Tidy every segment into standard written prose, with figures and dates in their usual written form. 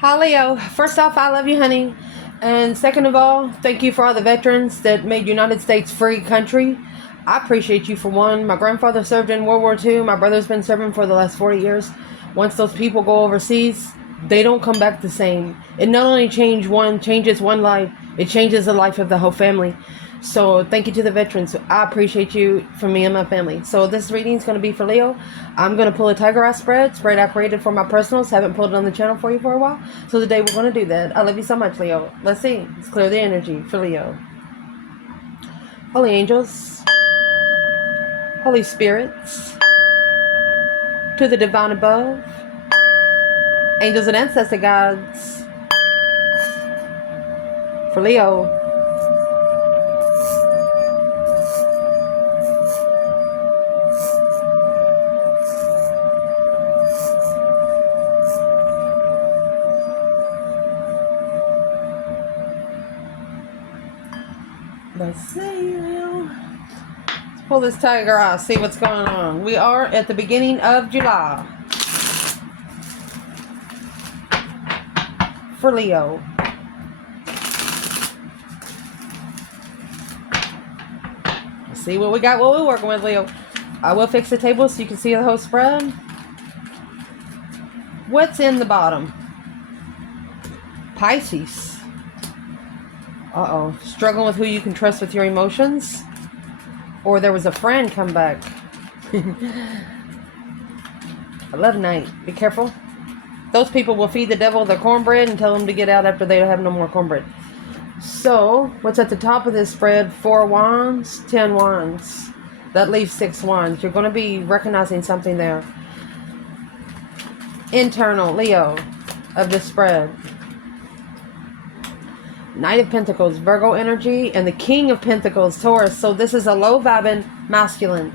Hi, Leo. First off, I love you, honey. And second of all, thank you for all the veterans that made United States free country. I appreciate you for one. My grandfather served in World War II. My brother's been serving for the last 40 years. Once those people go overseas, they don't come back the same. It not only changes one life, it changes the life of the whole family. So thank you to the veterans. I appreciate you for me and my family. So this reading is going to be for Leo. I'm going to pull a tiger eye spread I created for my personals. Haven't pulled it on the channel for you for a while. So today we're going to do that. I love you so much, Leo. Let's see. Let's clear the energy for Leo. Holy angels, Holy spirits, to the divine above, angels and ancestor guides, for Leo. Let's see, Leo. Let's pull this tiger eye, see what's going on. We are at the beginning of July. For Leo. Let's see what we got, what we're working with, Leo. I will fix the table so you can see the whole spread. What's in the bottom? Pisces. Uh-oh. Struggling with who you can trust with your emotions? Or there was a friend come back. I love night. Be careful. Those people will feed the devil their cornbread and tell them to get out after they have no more cornbread. So, what's at the top of this spread? 4 wands, 10 wands. That leaves 6 wands. You're going to be recognizing something there. Internal, Leo, of this spread. Knight of Pentacles, Virgo energy, and the King of Pentacles, Taurus. So this is a low-vibing masculine.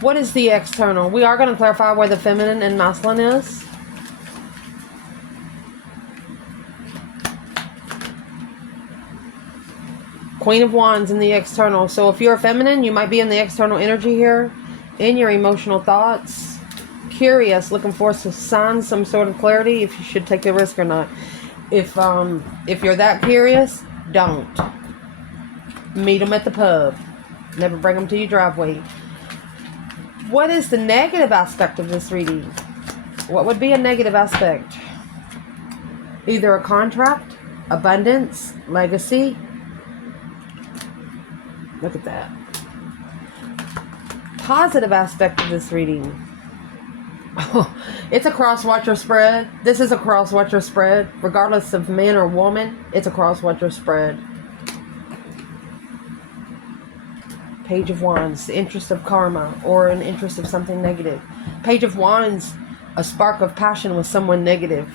What is the external? We are going to clarify where the feminine and masculine is. Queen of Wands in the external. So if you're feminine, you might be in the external energy here, in your emotional thoughts. Curious, looking for some signs, some sort of clarity if you should take the risk or not. If you're that curious, don't. Meet them at the pub. Never bring them to your driveway. What is the negative aspect of this reading? What would be a negative aspect? Either a contract, abundance, legacy. Look at that. Positive aspect of this reading. Oh, it's a cross-watcher spread. This is a cross-watcher spread. Regardless of man or woman, it's a cross-watcher spread. Page of Wands, the interest of karma or an interest of something negative. Page of Wands, a spark of passion with someone negative.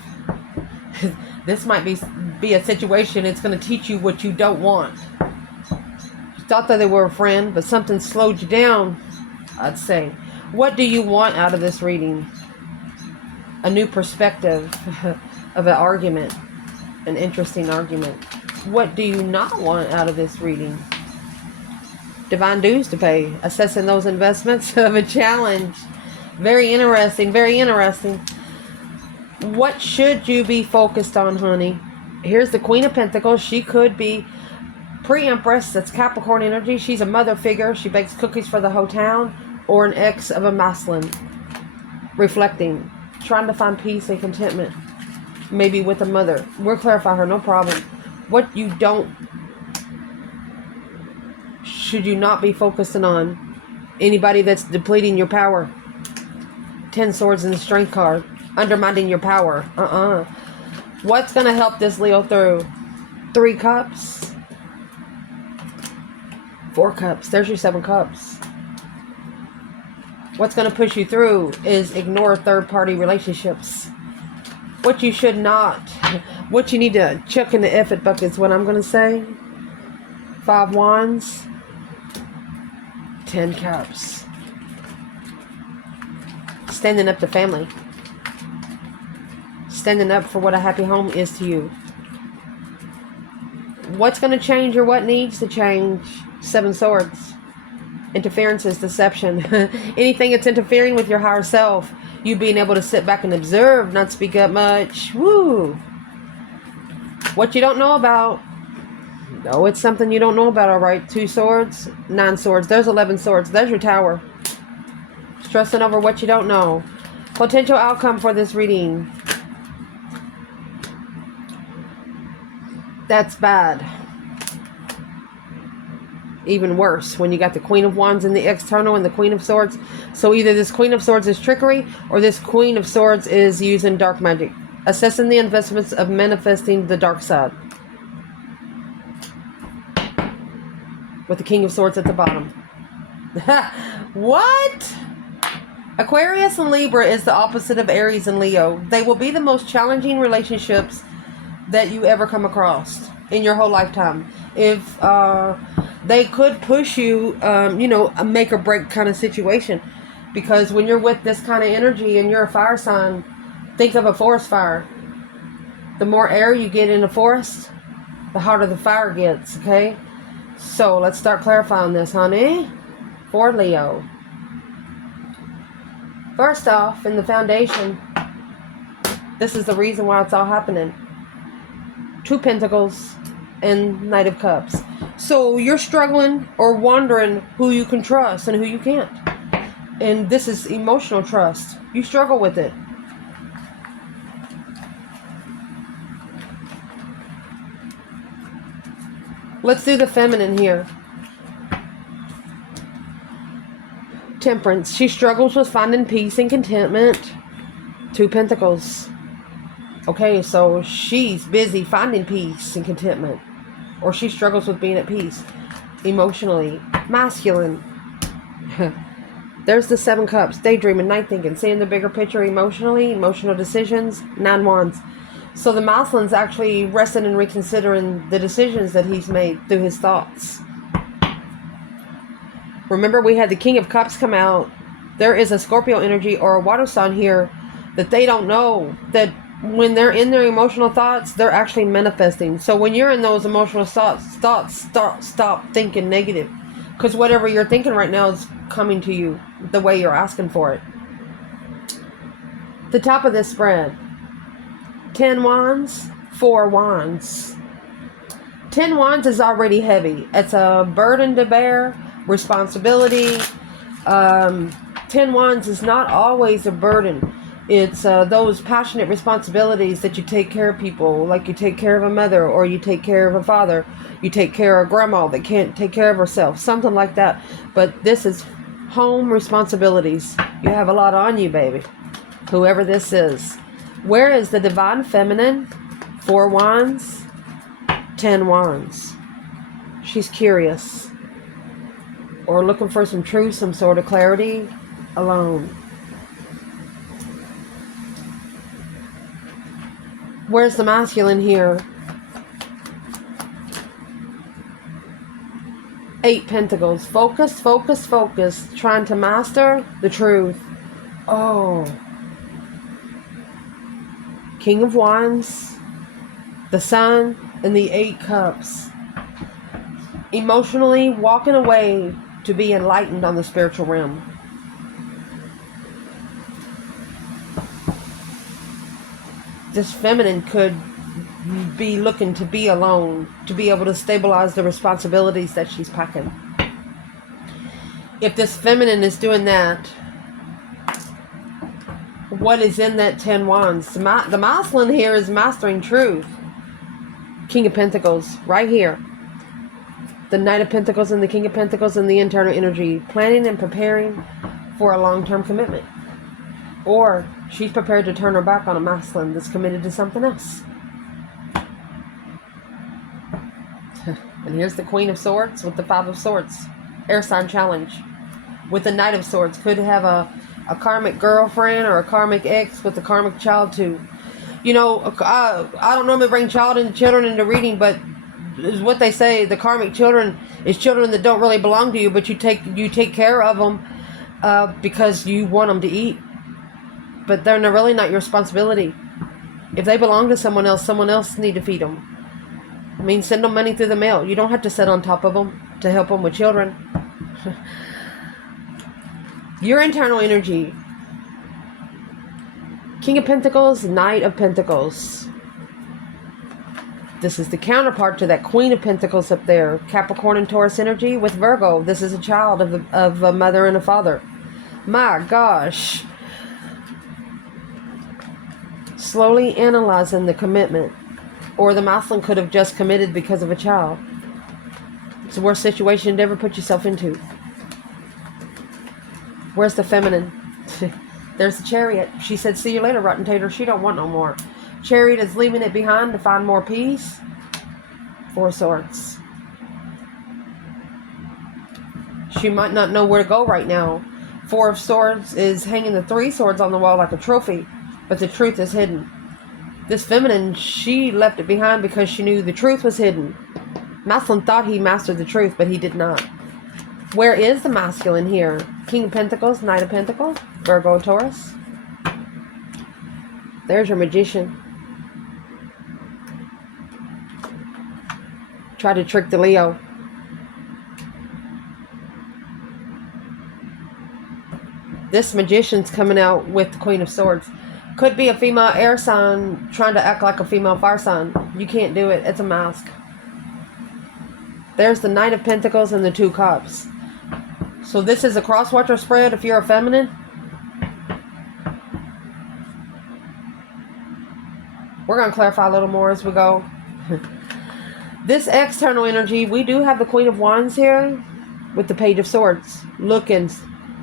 This might be a situation. It's going to teach you what you don't want. You thought that they were a friend, but something slowed you down, I'd say. What do you want out of this reading? A new perspective of an argument, an interesting argument. What do you not want out of this reading? Divine dues to pay, assessing those investments of a challenge. Very interesting, very interesting. What should you be focused on, honey? Here's the Queen of Pentacles. She could be pre-empress, that's Capricorn energy. She's a mother figure. She bakes cookies for the whole town. Or an ex of a masculine. Reflecting. Trying to find peace and contentment. Maybe with a mother. We'll clarify her, no problem. What you don't... should you not be focusing on? Anybody that's depleting your power. 10 swords in the strength card. Undermining your power. What's going to help this Leo through? 3 cups. 4 cups. There's your 7 cups. What's going to push you through is ignore third-party relationships. What you should not. What you need to chuck in the effort bucket is what I'm going to say. 5 wands. 10 cups. Standing up to family. Standing up for what a happy home is to you. What's going to change or what needs to change? 7 swords. Interferences, deception. Anything that's interfering with your higher self. You being able to sit back and observe, not speak up much. Woo! What you don't know about. No, it's something you don't know about, alright. 2 swords, 9 swords. There's 11 swords. There's your tower. Stressing over what you don't know. Potential outcome for this reading. That's bad. Even worse when you got the Queen of Wands in the external and the Queen of Swords. So either this Queen of Swords is trickery or this Queen of Swords is using dark magic. Assessing the investments of manifesting the dark side. With the King of Swords at the bottom. What? Aquarius and Libra is the opposite of Aries and Leo. They will be the most challenging relationships that you ever come across in your whole lifetime. If they could push you, a make or break kind of situation. Because when you're with this kind of energy and you're a fire sign, think of a forest fire. The more air you get in a forest, the hotter the fire gets, okay? So let's start clarifying this, honey, for Leo. First off, in the foundation, this is the reason why it's all happening. 2 Pentacles and Knight of Cups. So you're struggling or wondering who you can trust and who you can't. And this is emotional trust. You struggle with it. Let's do the feminine here. Temperance. She struggles with finding peace and contentment. 2 Pentacles. Okay, so she's busy finding peace and contentment. Or she struggles with being at peace. Emotionally. Masculine. There's the 7 Cups. Daydreaming, night thinking. Seeing the bigger picture emotionally. Emotional decisions. 9 Wands. So the masculine's actually resting and reconsidering the decisions that he's made through his thoughts. Remember, we had the King of Cups come out. There is a Scorpio energy or a water sign here that they don't know that when they're in their emotional thoughts, they're actually manifesting. So when you're in those emotional thoughts, stop thinking negative. Because whatever you're thinking right now is coming to you the way you're asking for it. The top of this spread. 10 Wands, 4 Wands. 10 Wands is already heavy. It's a burden to bear, responsibility. 10 Wands is not always a burden. It's those passionate responsibilities that you take care of people, like you take care of a mother or you take care of a father. You take care of grandma that can't take care of herself, something like that. But this is home responsibilities. You have a lot on you, baby. Whoever this is. Where is the divine feminine? 4 Wands, 10 Wands. She's curious. Or looking for some truth, some sort of clarity. Alone. Where's the masculine here? 8 Pentacles. Focus, focus, focus. Trying to master the truth. Oh. King of Wands. The Sun. And the 8 Cups. Emotionally walking away to be enlightened on the spiritual realm. This feminine could be looking to be alone, to be able to stabilize the responsibilities that she's packing. If this feminine is doing that, what is in that 10 Wands? The masculine here is mastering truth. King of Pentacles, right here. The Knight of Pentacles and the King of Pentacles and the internal energy. Planning and preparing for a long-term commitment. Or she's prepared to turn her back on a masculine that's committed to something else. And here's the Queen of Swords with the 5 of Swords. Air sign challenge. With the Knight of Swords. Could have a karmic girlfriend or a karmic ex with a karmic child too. You know, I don't normally bring children into reading, but is what they say, the karmic children is children that don't really belong to you, but you take care of them because you want them to eat. But they're really not your responsibility. If they belong to someone else need to feed them. I mean, send them money through the mail. You don't have to sit on top of them to help them with children. Your internal energy. King of Pentacles, Knight of Pentacles. This is the counterpart to that Queen of Pentacles up there. Capricorn and Taurus energy with Virgo. This is a child of a mother and a father. My gosh. Slowly analyzing the commitment. Or the masculine could have just committed because of a child. It's the worst situation to ever put yourself into. Where's the feminine? There's the Chariot. She said, see you later, rotten tater. She don't want no more. Chariot is leaving it behind to find more peace. Four of Swords. She might not know where to go right now. Four of Swords is hanging the three swords on the wall like a trophy. But the truth is hidden. This feminine, she left it behind because she knew the truth was hidden. Masculine thought he mastered the truth, but he did not. Where is the masculine here? King of Pentacles, Knight of Pentacles, Virgo, Taurus. There's your Magician. Try to trick the Leo. This Magician's coming out with the Queen of Swords. Could be a female air sign trying to act like a female fire sign. You can't do it. It's a mask. There's the Knight of Pentacles and the Two Cups. So this is a cross-watcher spread if you're a feminine. We're going to clarify a little more as we go. This external energy, we do have the Queen of Wands here with the Page of Swords. Looking,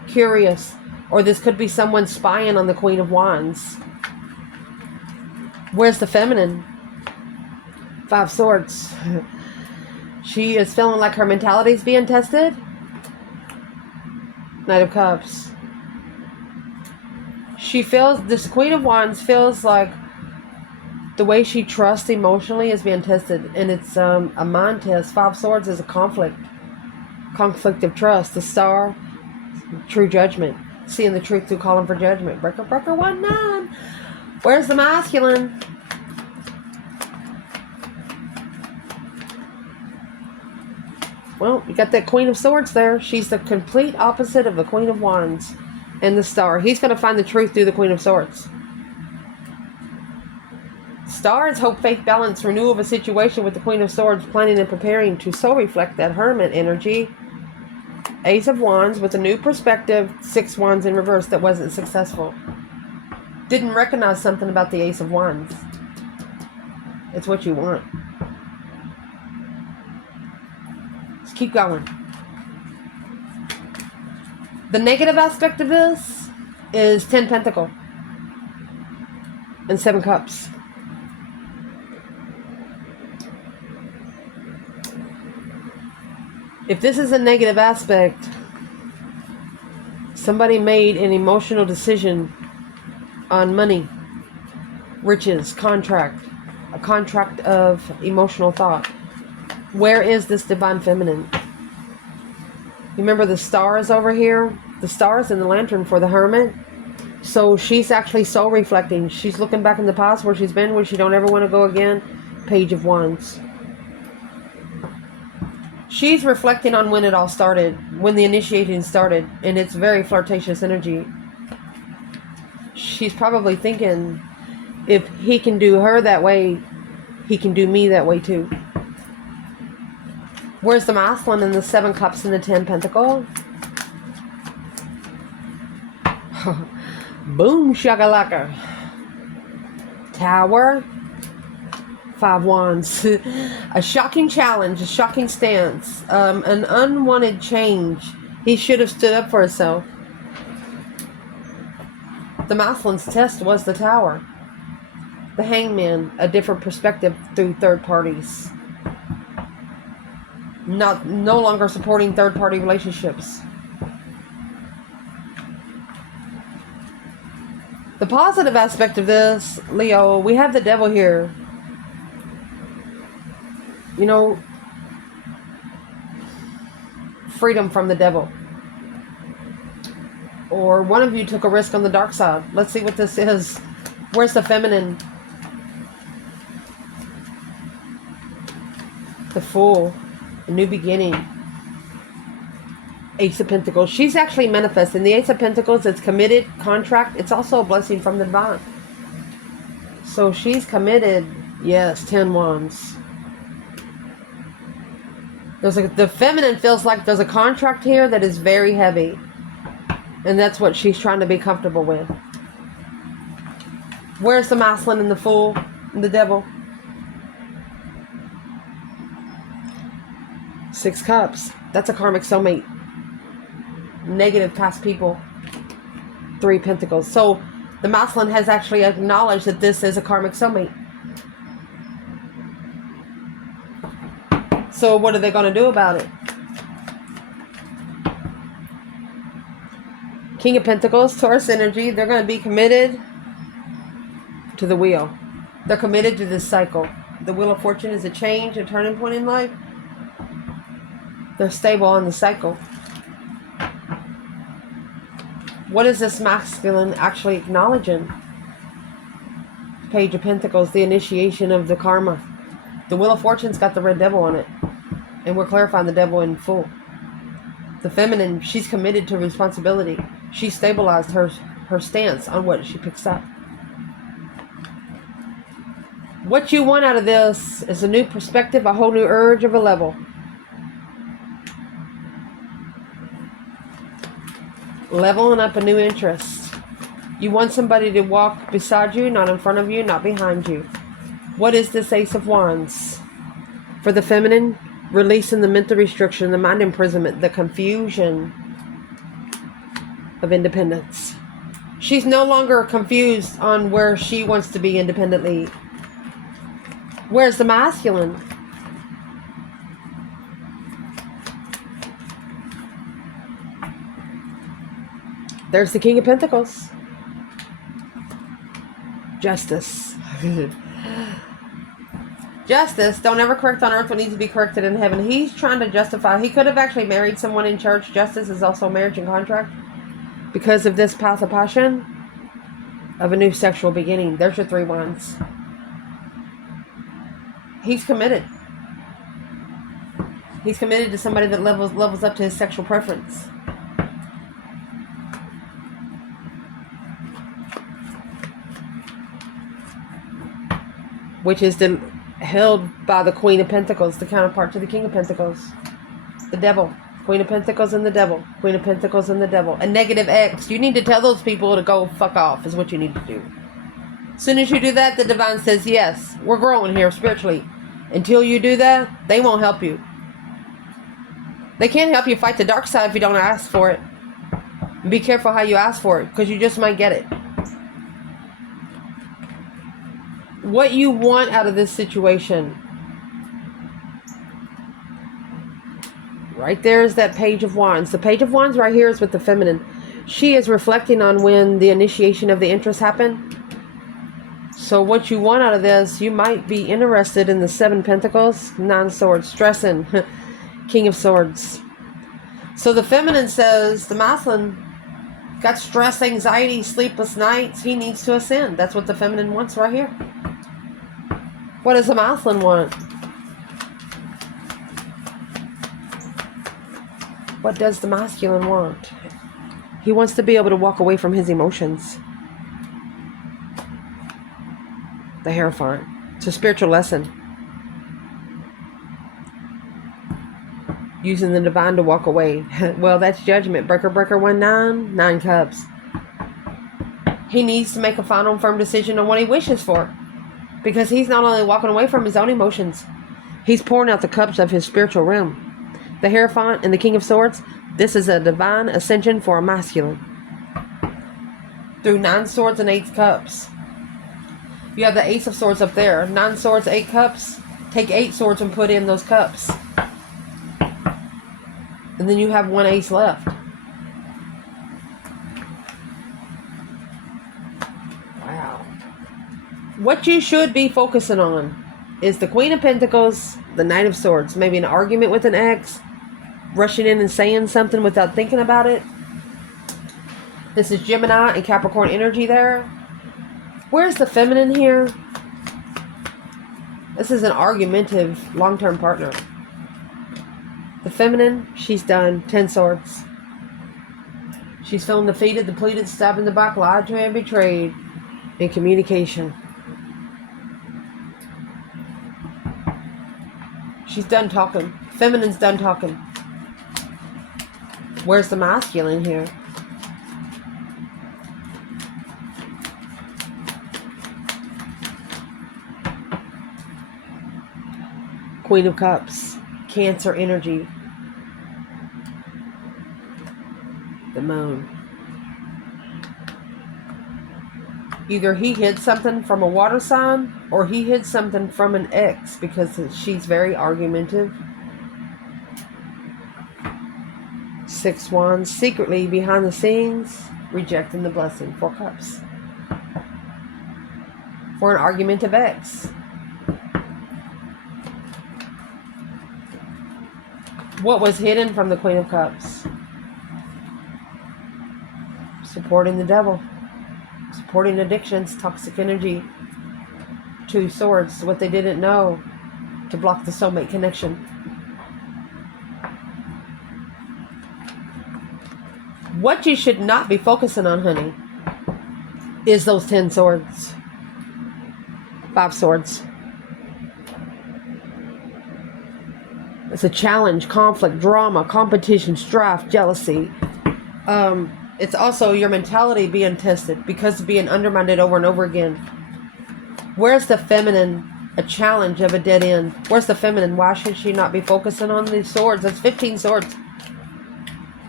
curious. Or this could be someone spying on the Queen of Wands. Where's the feminine? Five Swords. She is feeling like her mentality is being tested. Knight of Cups. She feels, this Queen of Wands feels like the way she trusts emotionally is being tested. And it's a mind test. Five Swords is a conflict. Conflict of trust. The Star, true judgment. Seeing the truth through calling for judgment. Breaker, breaker, 1-9. Where's the masculine? Well, you got that Queen of Swords there. She's the complete opposite of the Queen of Wands and the Star. He's going to find the truth through the Queen of Swords. Star is hope, faith, balance, renewal of a situation with the Queen of Swords, planning and preparing to so reflect that Hermit energy. Ace of Wands with a new perspective. Six Wands in reverse that wasn't successful. Didn't recognize something about the Ace of Wands. It's what you want. Let's keep going. The negative aspect of this is 10 Pentacle and 7 Cups. If this is a negative aspect, somebody made an emotional decision on money, riches, contract, a contract of emotional thought. Where is this divine feminine? Remember the Star is over here? The Star is in the lantern for the Hermit. So she's actually soul reflecting. She's looking back in the past where she's been, where she don't ever want to go again. Page of Wands. She's reflecting on when it all started, when the initiating started, and it's very flirtatious energy. She's probably thinking, if he can do her that way, he can do me that way too. Where's the masculine and the 7 Cups and the 10 Pentacle? Boom shakalaka. Tower. 5 Wands. A shocking challenge, a shocking stance, an unwanted change. He should have stood up for himself. The masculine's test was the Tower. The Hangman, a different perspective through third parties. No longer supporting third party relationships. The positive aspect of this, Leo, we have the Devil here. You know, freedom from the devil. Or one of you took a risk on the dark side. Let's see what this is. Where's the feminine? The Fool. A new beginning. Ace of Pentacles. She's actually manifesting. The Ace of Pentacles, it's committed, contract. It's also a blessing from the divine. So she's committed. Yes, 10 wands. The feminine feels like there's a contract here that is very heavy. And that's what she's trying to be comfortable with. Where's the masculine and the fool and the devil? 6 cups. That's a karmic soulmate. Negative past people. 3 pentacles. So the masculine has actually acknowledged that this is a karmic soulmate. So what are they going to do about it? King of Pentacles, Taurus energy. They're going to be committed to the wheel. They're committed to this cycle. The Wheel of Fortune is a change, a turning point in life. They're stable on the cycle. What is this masculine actually acknowledging? Page of Pentacles, the initiation of the karma. The Wheel of Fortune's got the red devil on it. And we're clarifying the devil in full. The feminine, she's committed to responsibility. She stabilized her stance on what she picks up. What you want out of this is a new perspective, a whole new urge of a level. Leveling up a new interest. You want somebody to walk beside you, not in front of you, not behind you. What is this Ace of Wands? For the feminine, releasing the mental restriction, the mind imprisonment, the confusion of independence. She's no longer confused on where she wants to be independently. Where's the masculine? There's the King of Pentacles. Justice. Justice. Don't ever correct on earth what needs to be corrected in heaven. He's trying to justify. He could have actually married someone in church. Justice is also marriage and contract. Because of this path of passion of a new sexual beginning. There's your 3 wands. He's committed. He's committed to somebody that levels up to his sexual preference. Which is held by the Queen of Pentacles, the counterpart to the King of Pentacles. The devil. Queen of Pentacles and the devil. Queen of Pentacles and the devil. A negative X. You need to tell those people to go fuck off is what you need to do. As soon as you do that, the divine says, yes, we're growing here spiritually. Until you do that, they won't help you. They can't help you fight the dark side if you don't ask for it. And be careful how you ask for it, because you just might get it. What you want out of this situation. Right there is that Page of Wands. The Page of Wands right here is with the feminine. She is reflecting on when the initiation of the interest happened. So what you want out of this, you might be interested in the 7 Pentacles, 9 Swords, stressing, King of Swords. So the feminine says, the masculine got stress, anxiety, sleepless nights. He needs to ascend. That's what the feminine wants right here. What does the masculine want? What does the masculine want? He wants to be able to walk away from his emotions. The Hierophant. It's a spiritual lesson. Using the divine to walk away. Well, that's judgment. Breaker, 1-9. 9 cups. He needs to make a final and firm decision on what he wishes for. Because he's not only walking away from his own emotions, he's pouring out the cups of his spiritual realm. The Hierophant and the King of Swords. This is a divine ascension for a masculine. Through 9 swords and 8 cups. You have the Ace of Swords up there. 9 swords, 8 cups. Take 8 swords and put in those cups. And then you have 1 ace left. Wow. What you should be focusing on is the Queen of Pentacles, the Knight of Swords. Maybe an argument with an ex. Rushing in and saying something without thinking about it. This is Gemini and Capricorn energy there. Where's the feminine here? This is an argumentative long-term partner. The feminine, she's done. 10 swords. She's feeling defeated, depleted, stabbed in the back, lied to, and betrayed in communication. She's done talking. Feminine's done talking. Where's the masculine here? Queen of Cups. Cancer energy. The moon. Either he hid something from a water sign or he hid something from an ex because she's very argumentative. 6 Wands. Secretly behind the scenes rejecting the blessing. 4 Cups. For an argumentative ex. What was hidden from the Queen of Cups? Supporting the devil. Supporting addictions, toxic energy. 2 Swords, what they didn't know to block the soulmate connection. What you should not be focusing on, honey, is those 10 Swords. 5 Swords. It's a challenge, conflict, drama, competition, strife, jealousy. It's also your mentality being tested because of being undermined over and over again. Where's the feminine? A challenge of a dead end. Where's the feminine? Why should she not be focusing on these swords? That's 15 swords.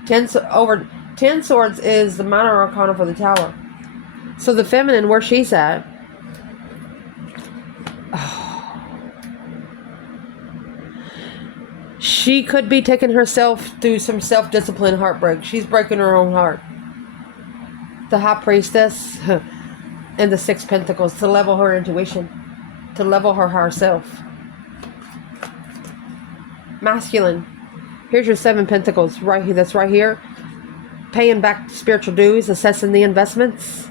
10 swords is the minor arcana for the tower. So the feminine, where she's at. She could be taking herself through some self-discipline heartbreak. She's breaking her own heart. The High Priestess and the 6 Pentacles to level her intuition, to level her higher self. Masculine. Here's your 7 Pentacles right here. That's right here. Paying back spiritual dues, assessing the investments.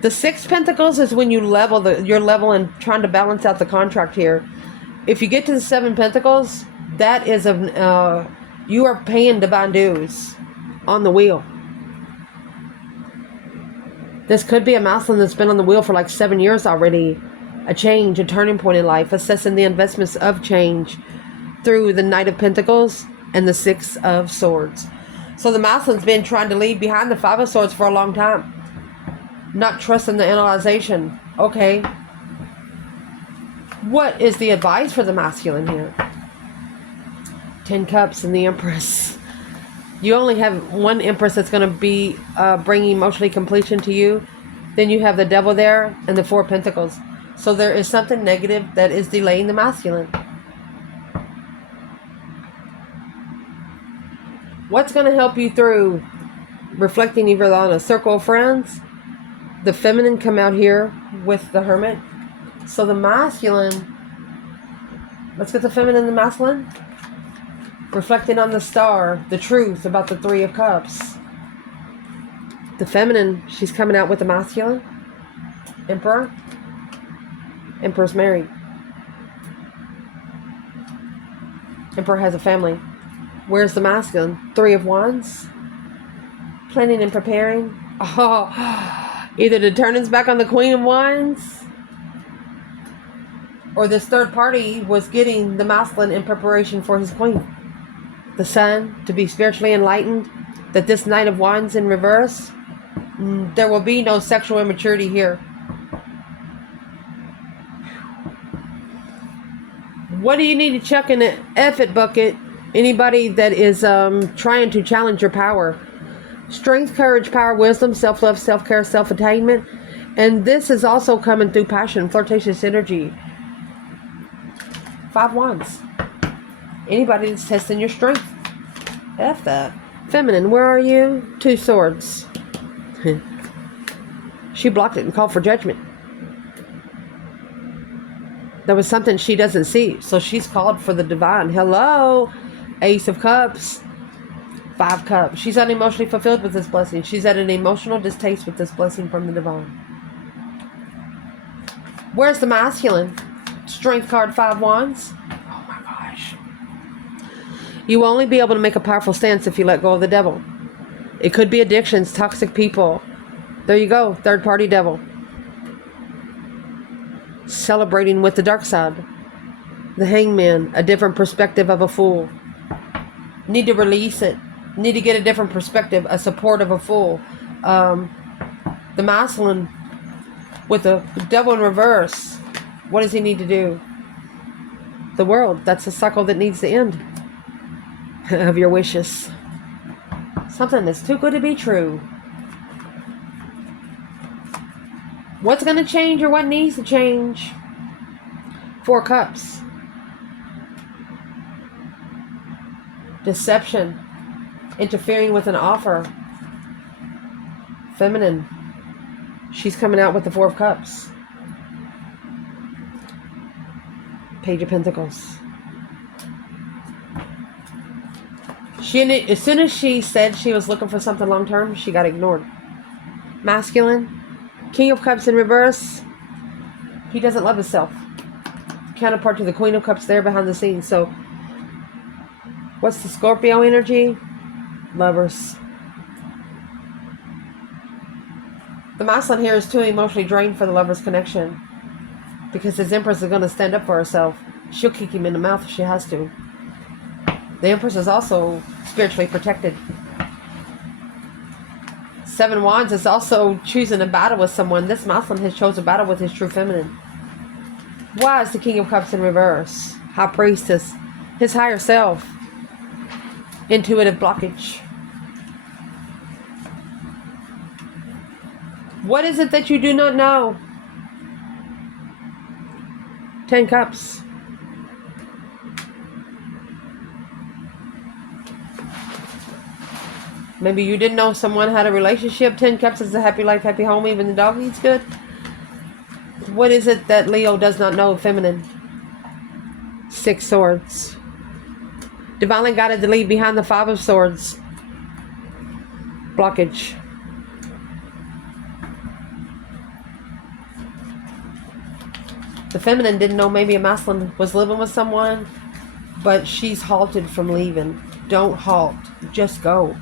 The 6 Pentacles is when you level you're leveling, trying to balance out the contract here. If you get to the 7 Pentacles, that is you are paying divine dues on the wheel. This could be a masculine that's been on the wheel for like 7 years already. A change, a turning point in life, assessing the investments of change through the Knight of Pentacles and the 6 of Swords. So the masculine's been trying to leave behind the 5 of Swords for a long time. Not trusting the analyzation. Okay. What is the advice for the masculine here? 10 Cups and the Empress. You only have one Empress that's going to be bringing emotionally completion to you. Then you have the Devil there and the 4 Pentacles. So there is something negative that is delaying the masculine. What's going to help you through reflecting either on a circle of friends? The feminine come out here with the Hermit. So the masculine, let's get the feminine and the masculine. Reflecting on the star, the truth about the 3 of Cups. The feminine, she's coming out with the masculine. Emperor. Emperor's married. Emperor has a family. Where's the masculine? 3 of Wands. Planning and preparing. Oh, either the turning's back on the Queen of Wands, or this third party was getting the masculine in preparation for his queen. The Sun, to be spiritually enlightened, that this Knight of Wands in reverse, there will be no sexual immaturity here. What do you need to chuck in the F-it bucket? Anybody that is trying to challenge your power. Strength, courage, power, wisdom, self-love, self-care, self-attainment. And this is also coming through passion, flirtatious energy. 5 Wands. Anybody that's testing your strength. F that. Feminine, where are you? 2 Swords. She blocked it and called for judgment. There was something she doesn't see, so she's called for the divine. Hello, Ace of Cups. 5 Cups. She's unemotionally fulfilled with this blessing. She's at an emotional distaste with this blessing from the divine. Where's the masculine? Strength card, 5 Wands. Oh my gosh. You will only be able to make a powerful stance if you let go of the devil. It could be addictions, toxic people. There you go, third party devil. Celebrating with the dark side. The Hangman, a different perspective of a fool. Need to release it. Need to get a different perspective, a support of a fool. The Masculine with the devil in reverse. What does he need to do? The World. That's a cycle that needs to end. Of your wishes. Something that's too good to be true. What's going to change or what needs to change? 4 Cups. Deception. Interfering with an offer. Feminine. She's coming out with the 4 of Cups. Page of Pentacles. As soon as she said she was looking for something long term, she got ignored. Masculine. King of Cups in reverse. He doesn't love himself. Counterpart to the Queen of Cups there behind the scenes. So, what's the Scorpio energy? Lovers. The Masculine here is too emotionally drained for the Lovers connection. Because his Empress is going to stand up for herself. She'll kick him in the mouth if she has to. The Empress is also spiritually protected. 7 Wands is also choosing a battle with someone. This Masculine has chosen a battle with his true feminine. Why is the King of Cups in reverse? High Priestess. His higher self. Intuitive blockage. What is it that you do not know? 10 Cups. Maybe you didn't know someone had a relationship. 10 Cups is a happy life, happy home. Even the dog eats good. What is it that Leo does not know? Feminine. 6 Swords. Divinely guided to leave behind the 5 of Swords. Blockage. The feminine didn't know maybe a masculine was living with someone, but she's halted from leaving. Don't halt. Just go.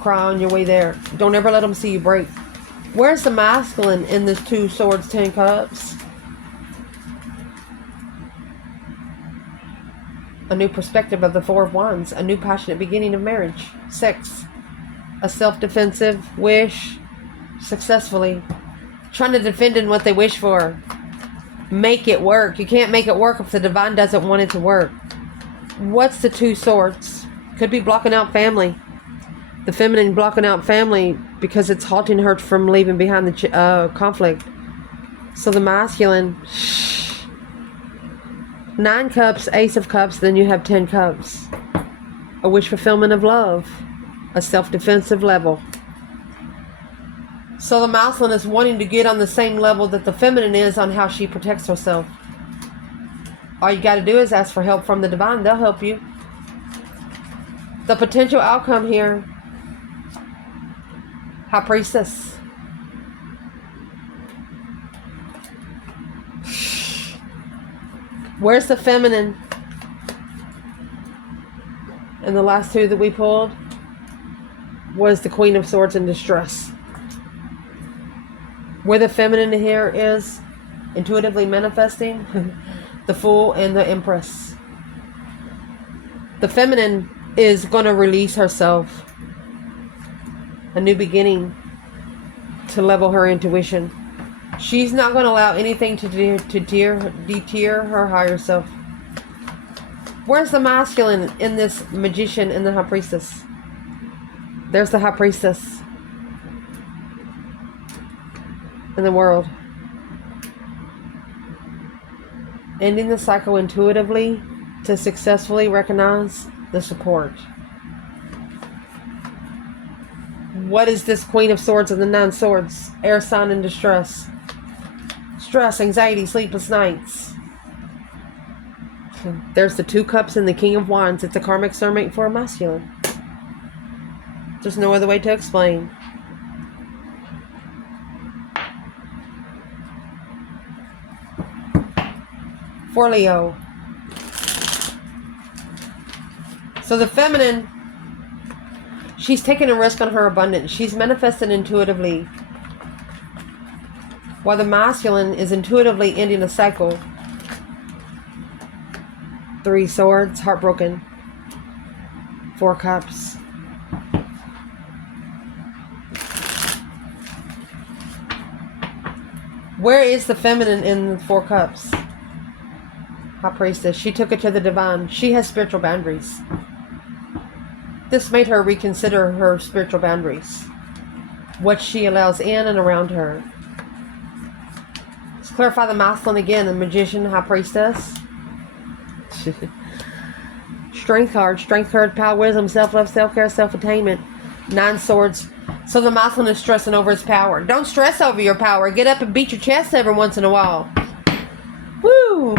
Cry on your way there. Don't ever let them see you break. Where's the masculine in this 2 Swords, 10 Cups? A new perspective of the 4 of Wands. A new passionate beginning of marriage. 6. A self-defensive wish. Successfully. Trying to defend in what they wish for. Make it work. You can't make it work if the divine doesn't want it to work. What's the 2 Swords? Could be blocking out family. The feminine blocking out family because it's halting her from leaving behind the conflict. So the masculine, 9 Cups, Ace of Cups, then you have 10 Cups. A wish fulfillment of love. A self-defensive level. So the masculine is wanting to get on the same level that the feminine is on how she protects herself. All you got to do is ask for help from the divine. They'll help you. The potential outcome here. High Priestess. Where's the feminine? And the last 2 that we pulled was the Queen of Swords in distress. Where the feminine here is intuitively manifesting, the Fool and the Empress. The feminine is going to release herself. A new beginning to level her intuition. She's not going to allow anything to deter her higher self. Where's the masculine in this Magician and the High Priestess? There's the High Priestess. In the World. Ending the cycle intuitively to successfully recognize the support. What is this Queen of Swords and the 9 Swords? Air sign in distress. Stress, anxiety, sleepless nights. There's the 2 Cups and the King of Wands. It's a karmic soulmate for a masculine. There's no other way to explain. For Leo. So the feminine, She's taking a risk on her abundance. She's manifesting intuitively. While the masculine is intuitively ending a cycle. 3 swords, heartbroken. 4 cups. Where is the feminine in the 4 cups? High Priestess. She took it to the divine. She has spiritual boundaries. This made her reconsider her spiritual boundaries. What she allows in and around her. Let's clarify the masculine again. The Magician, High Priestess. Strength card. Strength card, power, wisdom, self-love, self-care, self-attainment. 9 swords. So the masculine is stressing over his power. Don't stress over your power. Get up and beat your chest every once in a while. Woo!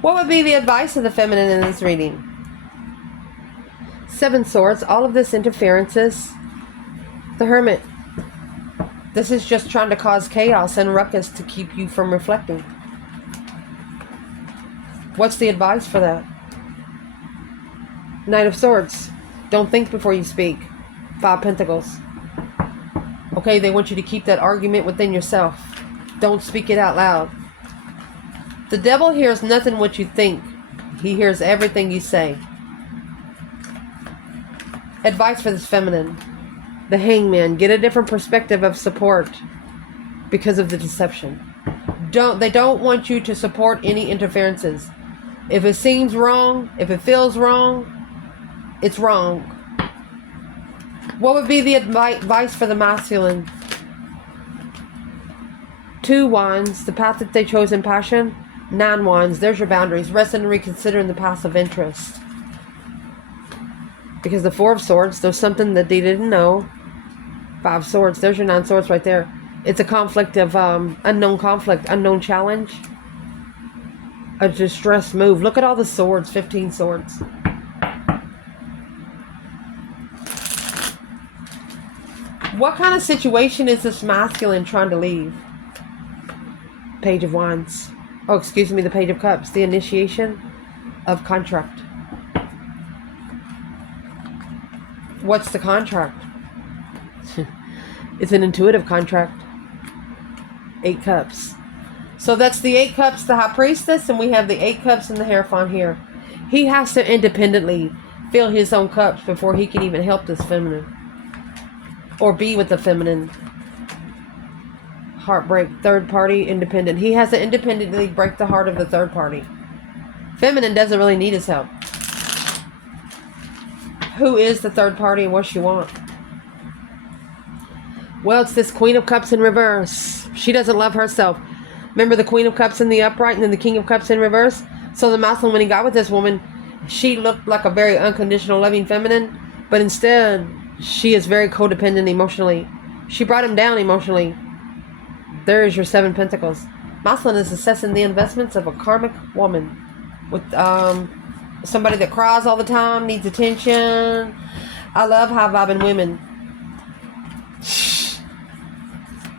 What would be the advice of the feminine in this reading? 7 swords. All of this interferences. The Hermit. This is just trying to cause chaos and ruckus to keep you from reflecting. What's the advice for that? Knight of Swords. Don't think before you speak. 5 Pentacles. Okay, they want you to keep that argument within yourself. Don't speak it out loud. The devil hears nothing what you think. He hears everything you say. Advice for this feminine. The Hangman. Get a different perspective of support because of the deception. They don't want you to support any interferences. If it seems wrong, if it feels wrong, it's wrong. What would be the advice for the masculine? 2 Wands, the path that they chose in passion. 9 Wands, there's your boundaries. Rest and reconsider in the passive interest. Because the 4 of Swords, there's something that they didn't know. 5 Swords, there's your 9 Swords right there. It's a conflict of unknown conflict, unknown challenge. A distressed move. Look at all the swords, 15 swords. What kind of situation is this masculine trying to leave? Page of Wands. Oh, excuse me, the Page of Cups. The initiation of contract. What's the contract? It's an intuitive contract. 8 Cups. So that's the 8 Cups, the High Priestess, and we have the 8 Cups and the Hierophant here. He has to independently fill his own cups before he can even help this feminine. Or be with the feminine. Heartbreak, third party, independent. He has to independently break the heart of the third party. Feminine doesn't really need his help. Who is the third party and what she want? Well, it's this Queen of Cups in reverse. She doesn't love herself. Remember the Queen of Cups in the upright and then the King of Cups in reverse? So the masculine, when he got with this woman, she looked like a very unconditional, loving feminine. But instead, she is very codependent emotionally. She brought him down emotionally. There is your 7 Pentacles. Masculine is assessing the investments of a karmic woman. With somebody that cries all the time, needs attention. I love high-vibing women.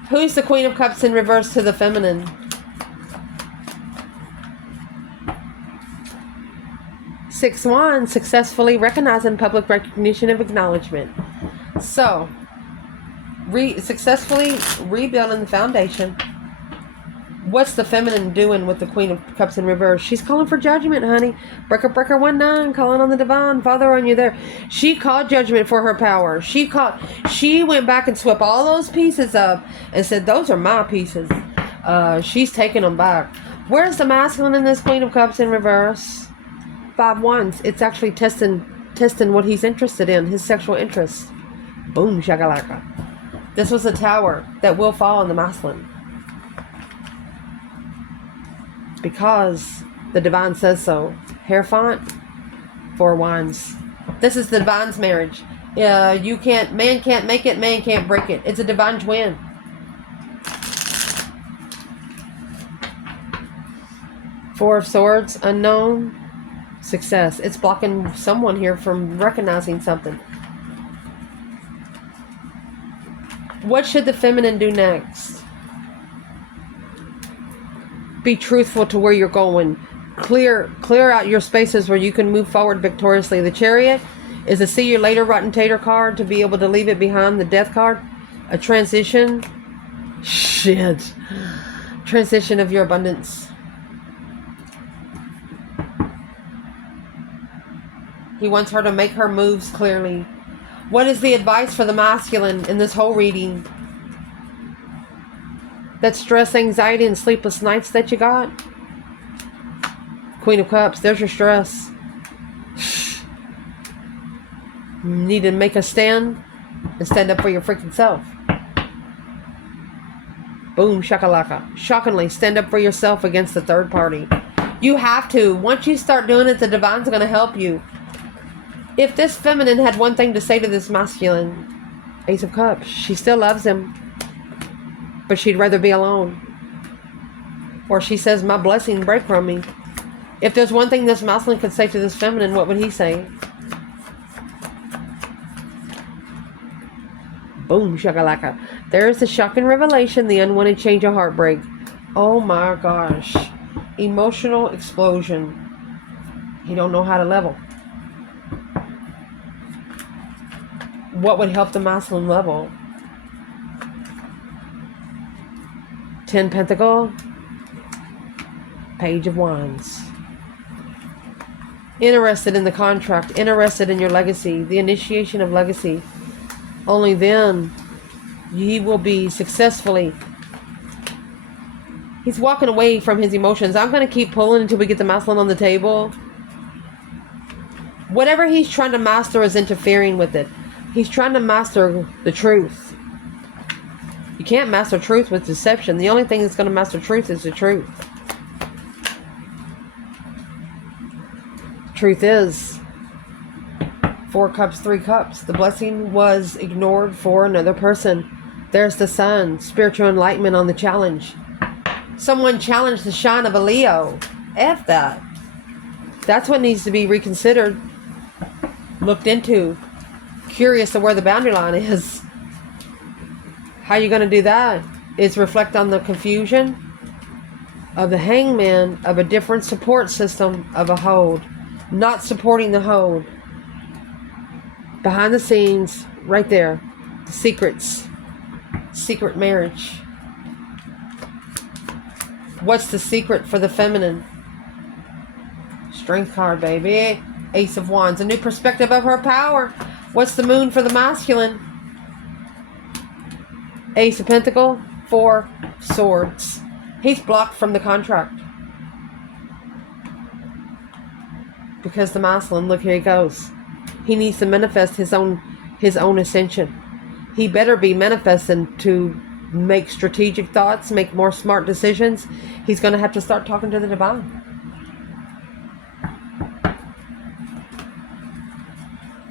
Who's the Queen of Cups in reverse to the feminine? Six Wands, successfully recognizing public recognition of acknowledgement. So, successfully rebuilding the foundation. What's the feminine doing with the Queen of Cups in reverse? She's calling for judgment, honey. Breaker, breaker, 1-9, calling on the divine. Father, on you there. She called judgment for her power. She went back and swept all those pieces up and said, those are my pieces. She's taking them back. Where's the masculine in this Queen of Cups in reverse? 5 Wands. It's actually testing what he's interested in, his sexual interest. Boom, shakalaka. This was a tower that will fall on the masculine. Because the divine says so. Hierophant, 4 Wands. This is the divine's marriage. Man can't make it, man can't break it. It's a divine twin. Four of Swords, unknown. Success. It's blocking someone here from recognizing something. What should the feminine do next? Be truthful to where you're going. Clear out your spaces where you can move forward victoriously. The Chariot Is a see you later rotten tater card to be able to leave it behind the death card? A transition? Shit. Transition of your abundance. He wants her to make her moves clearly. What is the advice for the masculine in this whole reading? That stress, anxiety, and sleepless nights that you got? Queen of Cups, there's your stress. You need to make a stand and stand up for your freaking self. Boom, shakalaka. Shockingly, stand up for yourself against the third party. You have to. Once you start doing it, the divine's going to help you. If this feminine had one thing to say to this masculine, Ace of Cups, she still loves him, but she'd rather be alone. Or she says, my blessing break from me. If there's one thing this masculine could say to this feminine, what would he say? Boom, shakalaka. There's the shocking revelation, the unwanted change of heartbreak. Oh my gosh. Emotional explosion. He don't know how to level. What would help the masculine level? 10 Pentacle. Page of Wands. Interested in the contract. Interested in your legacy. The initiation of legacy. Only then he will be successfully. He's walking away from his emotions. I'm going to keep pulling until we get the masculine on the table. Whatever he's trying to master is interfering with it. He's trying to master the truth. You can't master truth with deception. The only thing that's going to master truth is the truth. Truth is 4 cups, 3 cups. The blessing was ignored for another person. There's the sun. Spiritual enlightenment on the challenge. Someone challenged the shine of a Leo. F that. That's what needs to be reconsidered. Looked into. Curious of where the boundary line is. How are you going to do that? Is reflect on the confusion of the hangman of a different support system of a hold. Not supporting the hold. Behind the scenes, right there. The secrets. Secret marriage. What's the secret for the feminine? Strength card, baby. Ace of Wands. A new perspective of her power. What's the moon for the masculine? Ace of Pentacle. 4 swords. He's blocked from the contract. Because the masculine, look, here he goes. He needs to manifest his own ascension. He better be manifesting to make strategic thoughts, make more smart decisions. He's going to have to start talking to the divine.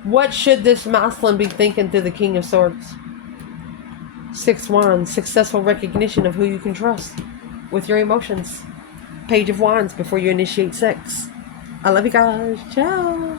What should this masculine be thinking through the King of Swords? 6 Wands, successful recognition of who you can trust with your emotions. Page of Wands before you initiate sex. I love you guys. Ciao.